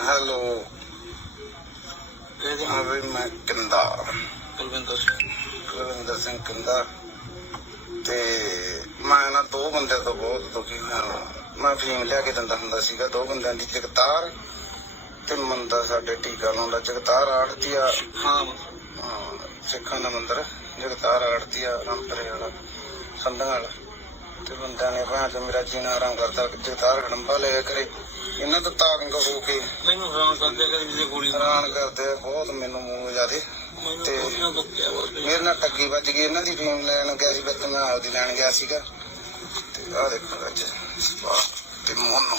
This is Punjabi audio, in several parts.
ਹੈਲੋ ਇਹਦੇ ਹਾਂ ਵੀ ਮੈਂ ਕਿੰਦਾ। ਕੁਲਵਿੰਦਰ ਸਿੰਘ। ਕੁਲਵਿੰਦਰ ਸਿੰਘ ਕਿੰਦਾ। ਤੇ ਮੈਂ ਨਾ ਦੋ ਬੰਦਿਆਂ ਤੋਂ ਬਹੁਤ ਦੁਖੀ ਹਾਂ ਮੈਂ ਫੀਮ ਲਿਆ ਕੇ ਦਿੰਦਾ ਹੁੰਦਾ ਸੀਗਾ ਦੋ ਬੰਦਿਆਂ ਦੀ ਜਗਤਾਰ ਤੇ ਮੰਦਾ ਸਾਡੇ ਟੀਕਾ ਲਾਉਂਦਾ ਜਗਤਾਰ ਆੜਤੀ ਆ ਹਾਂ ਸਿੱਖਾਂ ਦਾ ਮੰਦਰ ਜਗਤਾਰ ਆੜਤੀ ਆ ਰਾਮਪਰੇ ਵਾਲਾ। ਵਾਲਾ ਤੇ ਬੰਦਿਆਂ ਨੇ ਭਾਂ ਤੇ ਮੇਰਾ ਜੀਣਾ ਆਰਾਮ ਕਰਦਾ ਜਗਤਾਰ ਖੜੰਬਾ ਲੈ ਕੇ ਘਰੇ। ਇਹਨਾਂ ਤੋਂ ਤਾਂਗ ਹੋ ਕੇ ਮੈਨੂੰ ਹੈਰਾਨ ਕਰਦੇ ਕਦੇ ਕਿਸੇ ਗੋਲੀ ਹੈਰਾਨ ਕਰਦੇ ਆ ਬਹੁਤ ਮੈਨੂੰ ਮੂੰਹ ਮੈਨੂੰ ਤੇ- ਮੇਰੇ ਨਾਲ ਠੱਗੀ ਵੱਜ ਗਈ ਇਹਨਾਂ ਦੀ ਫੀਮ ਲੈਣ ਗਿਆ ਸੀ ਵਿੱਚ ਮੈਂ ਆਪਦੀ ਲੈਣ ਗਿਆ ਸੀਗਾ। ਤੇ ਆਹ ਦੇਖੋ ਅੱਜ ਵਾਹ, ਤੇ ਮੋਨੋ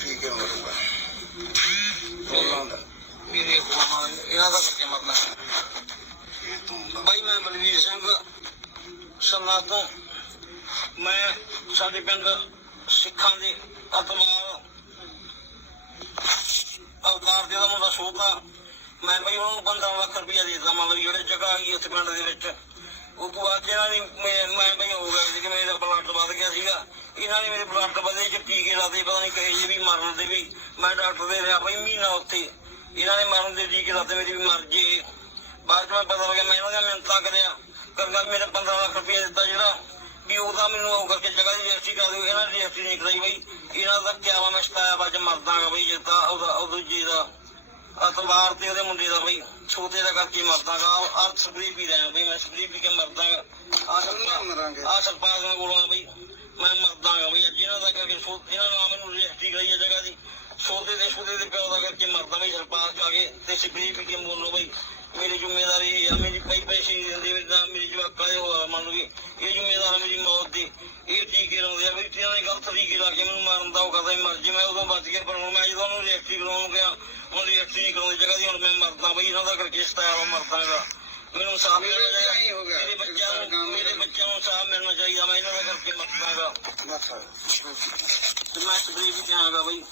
ਪੀ ਕੇ ਮਰੂਗਾ ਮੋਨੋ ਦਾ। ਮੇਰੇ ਕੋਲ ਇਹਨਾਂ ਦਾ ਕਰਕੇ ਮਰਨਾ। ਇਹ ਤੂੰ ਬਾਈ ਮੈਂ ਬਲਵੀਰ ਸਿੰਘ ਸੰਨਾ ਤੋਂ ਮੈਂ ਸਾਡੇ ਪਿੰਡ ਸਿੱਖਾਂ ਦੇ ਅਤਮਾਰ ਅਵਤਾਰ ਦੇ ਦਾ ਮੁੰਡਾ ਸ਼ੋਭਾ ਮੈਂ ਬਈ ਉਹਨਾਂ 15 ਲੱਖ ਰੁਪਇਆ ਦੇ ਦਿੱਤਾ, ਮਤਲਬ ਜਿਹੜੇ ਜਗ੍ਹਾ ਹੈਗੀ ਉੱਥੇ ਪਿੰਡ ਦੇ ਵਿੱਚ। ਉਹ ਤੋਂ ਬਾਅਦ ਇਹਨਾਂ ਨੇ ਮੈਂ ਮੈਂ ਬਈ ਹੋ ਗਿਆ ਸੀ ਕਿ ਮੇਰਾ ਬਲੱਡ ਵੱਧ ਗਿਆ ਸੀਗਾ। ਇਹਨਾਂ ਨੇ ਮੇਰੇ ਬਲੱਡ ਵਧੇ ਚ ਟੀਕੇ ਲਾਤੇ, ਪਤਾ ਨਹੀਂ ਕਹੇ ਜੀ ਵੀ ਮਰਨ ਦੇ ਵੀ। ਮੈਂ ਡਾਕਟਰ ਦੇ ਰਿਹਾ ਬਈ ਮਹੀਨਾ ਉੱਥੇ। ਇਹਨਾਂ ਨੇ ਮਰਨ ਦੇ ਟੀਕੇ ਲਾਤੇ, ਮੇਰੀ ਵੀ ਮਰ ਜੇ। ਬਾਅਦ ਚ ਮੈਂ ਪਤਾ ਲੱਗਿਆ, ਮੈਂ ਇਹਨਾਂ ਦੀਆਂ ਮਿਹਨਤਾਂ ਕਰਿਆ। ਕਰਗਾ ਮੇਰੇ 15 ਲੱਖ ਰੁਪਏ ਦਿੱਤਾ ਜਿਹੜਾ ਵੀ ਉਹਦਾ ਮੈਨੂੰ ਉਹ ਕਰਕੇ ਜਗ੍ਹਾ ਦੀ ਰਜਿਸਟਰੀ ਕਰ ਦਿਓ ਇਹਨਾਂ ਦੀ ਰਜਿਸਟਰੀ ਨਹੀਂ ਕਰਾਈ ਬਈ। ਇਹਨਾਂ ਦਾ ਕਿਆ ਵਾ ਮੈਂ ਸ਼ਿਕਾਇਆ ਚ ਮਰਦਾਗਾ ਬਈ ਜਿੱਦਾਂ ਉਹਦਾ ਉਹ ਦੂਜੀ ਦਾ ਅਤਵਾਰ ਤੇ ਉਹਦੇ ਮੁੰਡੇ ਦਾ ਬਈ ਛੋਟੇ ਦਾ ਕਰਕੇ ਮਰਦਾਗਾ ਅਰਥ ਸਪਰੀ ਪੀ ਰਿਹਾ ਬਈ ਮੈਂ ਸਪਰੀ ਪੀ ਕੇ ਮਰਦਾਗਾ ਆ ਮਰਾਂਗੇ। ਆ ਸਰਪੰਚ ਕੋਲੋਂ ਬਈ ਮੈਂ ਮਰਦਾਗਾ ਬਈ ਅੱਜ ਇਹਨਾਂ ਦਾ ਕਰਕੇ ਇਹਨਾਂ ਨਾਲ ਮੈਨੂੰ ਰਜਿਸਟਰੀ ਕਰਾਈ ਹੈ ਜਗ੍ਹਾ ਦੀ। ਛੋਟੇ ਦੇ ਛੋਟੇ ਦੇ ਪਿਓ ਦਾ ਕਰਕੇ ਮਰਦਾ ਬਈ ਸਰਪੰਚ ਆ ਕੇ ਤੇ ਸਪਰੀ ਪੀ ਕੇ ਬੋਲੋ ਬਈ ਮੇਰੀ ਜ਼ਿੰਮੇਵਾਰੀ ਆ ਮੇਰੀ ਪਈ ਪੈਸੇ ਨਹੀਂ ਦਿੰਦੇ ਮੇਰੀ ਤਾਂ ਮੇਰੀ ਜਵਾਕਾਂ ਦੇ ਹੋਆ ਮੰਨ ਵੀ ਇਹ ਜ਼ਿੰਮੇਵਾਰ ਮੇਰੀ ਮੌਤ ਦੀ। ਇਹ ਟੀਕੇ ਲਾਉਂਦੇ ਆ ਵੀ ਇਹਨਾਂ ਨੇ ਗਲਤ ਤਰੀਕੇ ਲਾ ਕੇ ਮੈਨੂੰ ਮਾਰਨ ਦਾ ਉਹ ਕਰਦਾ ਮਰ ਜੇ ਮੈਂ ਉਦੋਂ ਬਚ ਗਿਆ ਪਰ ਹੁਣ ਮੈਂ ਜਦੋਂ ਉਹਨੂੰ ਰਿਐਕਟੀ ਕਰਾਉਣ ਗਿਆ ਹੁਣ ਰਿਐਕਟੀ ਨਹੀਂ ਕਰਾਉਂਦੀ ਜਗ੍ਹਾ ਦੀ ਹੁਣ ਮੈਂ ਮਰਦਾ ਬਈ ਇਹਨਾਂ ਦਾ ਕਰਕੇ ਸਤਾਇਆ ਵਾ ਮਰਦਾਗਾ ਮੈਨੂੰ ਸਾਫ਼ ਮੇਰੇ ਚਾਹੀਦਾ। ਹੀ ਹੋ ਗਿਆ। ਮੇਰੇ ਬੱਚਿਆਂ ਨੂੰ ਮੇਰੇ ਬੱਚਿਆਂ ਨੂੰ ਸਾਫ਼ ਮਿਲਣਾ ਚਾਹੀਦਾ ਮੈਂ ਇਹਨਾਂ ਦਾ ਕਰਕੇ ਮਰਦਾਗਾ ਤੇ ਮੈਂ ਸਪਰੇ ਵੀ ਕਹਾਂਗਾ ਬਈ।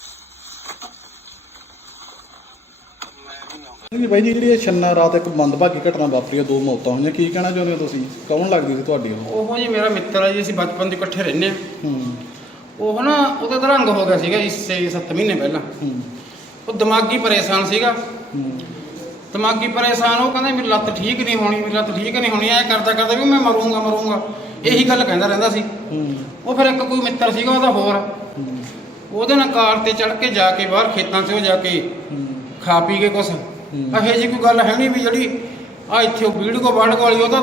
ਜੀ ਬਾਈ ਜੀ ਜਿਹੜੀ ਇਹ ਛੰਨਾ ਰਾਤ ਇੱਕ ਮੰਦਭਾਗੀ ਘਟਨਾ ਵਾਪਰੀ ਆ ਦੋ ਮੌਤਾਂ ਹੋਈਆਂ ਕੀ ਕਹਿਣਾ ਚਾਹੁੰਦੇ ਹੋ ਤੁਸੀਂ? ਕੌਣ ਲੱਗਦੀ ਸੀ ਤੁਹਾਡੀ ਉਹ? ਉਹ ਜੀ ਮੇਰਾ ਮਿੱਤਰ ਹੈ ਜੀ ਅਸੀਂ ਬਚਪਨ ਤੋਂ ਇਕੱਠੇ ਰਹਿੰਦੇ ਹਾਂ ਹੂੰ। ਉਹ ਨਾ ਉਹਦਾ ਤਾਂ ਰੰਗ ਹੋ ਗਿਆ ਸੀਗਾ ਜੀ 6-7 ਮਹੀਨੇ ਪਹਿਲਾਂ। ਹੂੰ। ਉਹ ਦਿਮਾਗੀ ਪਰੇਸ਼ਾਨ ਸੀਗਾ। ਹੂੰ। ਦਿਮਾਗੀ ਪਰੇਸ਼ਾਨ ਉਹ ਕਹਿੰਦਾ ਮੇਰੀ ਲੱਤ ਠੀਕ ਨਹੀਂ ਹੋਣੀ ਮੇਰੀ ਲੱਤ ਠੀਕ ਨਹੀਂ ਹੋਣੀ ਐ ਕਰਦਾ ਕਰਦਾ ਵੀ ਮੈਂ ਮਰੂੰਗਾ ਮਰੂੰਗਾ। ਇਹੀ ਗੱਲ ਕਹਿੰਦਾ ਰਹਿੰਦਾ ਸੀ। ਹੂੰ। ਉਹ ਫਿਰ ਇੱਕ ਕੋਈ ਮਿੱਤਰ ਸੀਗਾ ਉਹਦਾ ਹੋਰ। ਹੂੰ। ਉਹਦੇ ਨਾਲ ਕਾਰ ਤੇ ਚੜ ਕੇ ਜਾ ਕੇ ਬਾਹਰ ਖੇਤਾਂ 'ਚ ਉਹ ਜਾ ਕੇ ਖਾ ਪੀ ਕੇ ਕੁਛ। ਇਹੋ ਜੀ ਕੋਈ ਗੱਲ ਹੈ ਨਹੀਂ ਵੀ ਜਿਹੜੀ ਆ ਇੱਥੇ ਉਹ ਵੀਡੀਓ ਬਾੜ ਵਾਲੀ ਉਹ ਤਾਂ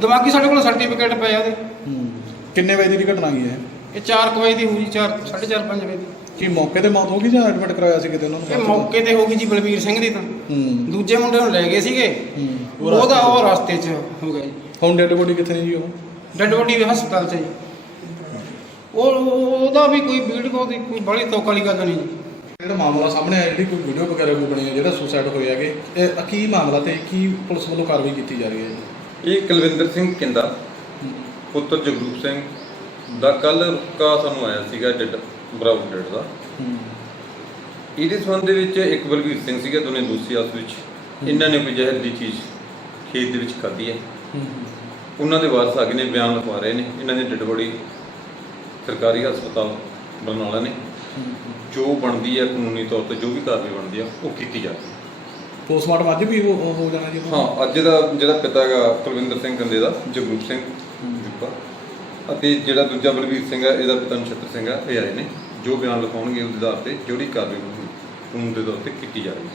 ਦਿਮਾਗੀ ਸਾਡੇ ਕੋਲ ਸਰਟੀਫਿਕੇਟ ਪਏ ਆ ਉਹਦੇ। ਕਿੰਨੇ ਵਜੇ ਦੀ ਘਟਨਾ ਕੀ ਹੈ? ਇਹ 4 ਵਜੇ ਦੀ ਹੋਈ 4 4:30 5 ਵਜੇ ਦੀ। ਕੀ ਮੌਕੇ ਤੇ ਮੌਤ ਹੋ ਗਈ ਜਾਂ ਐਡਮਿਟ ਕਰਾਇਆ ਸੀ ਕਿਤੇ ਉਹਨਾਂ ਨੂੰ? ਇਹ ਮੌਕੇ ਤੇ ਹੋ ਗਈ ਜੀ ਬਲਵੀਰ ਸਿੰਘ ਦੀ ਤਾਂ। ਦੂਜੇ ਮੁੰਡੇ ਨੂੰ ਲੈ ਗਏ ਸੀਗੇ। ਉਹਦਾ ਉਹ ਰਸਤੇ 'ਚ ਹੋ ਗਿਆ ਜੀ। ਹੁਣ ਡੈਡ ਬੋਡੀ ਕਿੱਥੇ ਨੇ ਜੀ ਉਹ? ਡੈਡ ਬੋਡੀ ਵੀ ਹਸਪਤਾਲ 'ਚ ਜੀ। ਉਹ ਉਹ- ਉਹਦਾ ਵੀ ਕੋਈ ਵੀਡੀਓ ਦੀ ਕੋਈ ਬੜੀ ਤੋਕ ਵਾਲੀ ਗੱਲ ਨਹੀਂ। ਜੀ ਜਿਹੜਾ ਮਾਮਲਾ ਸਾਹਮਣੇ ਆਇਆ ਜਿਹੜੀ ਕੋਈ ਵੀਡੀਓ ਵਗੈਰਾ ਕੋਈ ਬਣੀ ਹੈ ਜਿਹੜਾ ਸੁਸਾਈਡ ਹੋਇਆ ਹੈਗੇ ਇਹ ਕੀ ਮਾਮਲਾ ਤੇ ਕੀ ਪੁਲਿਸ ਵੱਲੋਂ ਕਾਰਵਾਈ ਕੀਤੀ ਜਾ ਰਹੀ ਹੈ ਜੀ? ਇਹ ਕੁਲਵਿੰਦਰ ਸਿੰਘ ਕਿੰਦਾ ਪੁੱਤਰ ਜਗਰੂਪ ਸਿੰਘ ਦਾ ਕੱਲ ਰੁਕਾ ਸਾਨੂੰ ਆਇਆ ਸੀਗਾ ਡੈਡ ਬਰਾਊਨ ਡੈਡ ਦਾ। ਹੂੰ। ਇਹਦੇ ਸੰਬੰਧ ਦੇ ਵਿੱਚ ਇੱਕ ਬਲਵੀਰ ਸਿੰਘ ਸੀਗਾ ਦੋਨੇ ਦੋਸਤੀ ਆਪਸ ਵਿੱਚ। ਇਹਨਾਂ ਨੇ ਕੋਈ ਜ਼ਹਿਰ ਦੀ ਚੀਜ਼ ਖੇਤ ਦੇ ਵਿੱਚ ਖਾਧੀ ਹੈ। ਉਹਨਾਂ ਦੇ ਵਾਰਸ ਆ ਗਏ ਨੇ ਬਿਆਨ ਲਿਖਵਾ ਰਹੇ ਨੇ। ਇਹਨਾਂ ਦੀ ਡੈਡ ਬੋਡੀ ਸਰਕਾਰੀ ਹਸਪਤਾਲ ਬਰਨਾਲਾ ਨੇ। ਜੋ ਬਣਦੀ ਹੈ ਕਾਨੂੰਨੀ ਤੌਰ ਤੇ ਜੋ ਵੀ ਕਾਰਵਾਈ ਬਣਦੀ ਆ ਉਹ ਕੀਤੀ ਜਾਵੇ ਪੋਸਟਮਾਰਟਮ ਅੱਜ ਵੀ ਹੋ ਹੋ ਜਾਣਾ ਜੀ? ਹਾਂ ਅੱਜ ਦਾ ਜਿਹੜਾ ਪਿਤਾ ਹੈਗਾ ਕੁਲਵਿੰਦਰ ਸਿੰਘ ਕੰਦੇ ਦਾ ਜਗਰੂਪ ਸਿੰਘ ਜੁੱਪਾ। ਅਤੇ ਜਿਹੜਾ ਦੂਜਾ ਬਲਵੀਰ ਸਿੰਘ ਹੈ ਇਹਦਾ ਪਿਤਾ ਨਛੱਤਰ ਸਿੰਘ ਹੈ ਇਹ ਆਏ ਨੇ। ਜੋ ਬਿਆਨ ਲਿਖਾਉਣਗੇ ਉਹਦੇ ਆਧਾਰ ਤੇ ਜਿਹੜੀ ਕਾਰਵਾਈ ਹੋਊਗੀ ਕਾਨੂੰਨ ਦੇ ਤੌਰ ਤੇ ਕੀਤੀ ਜਾਵੇਗੀ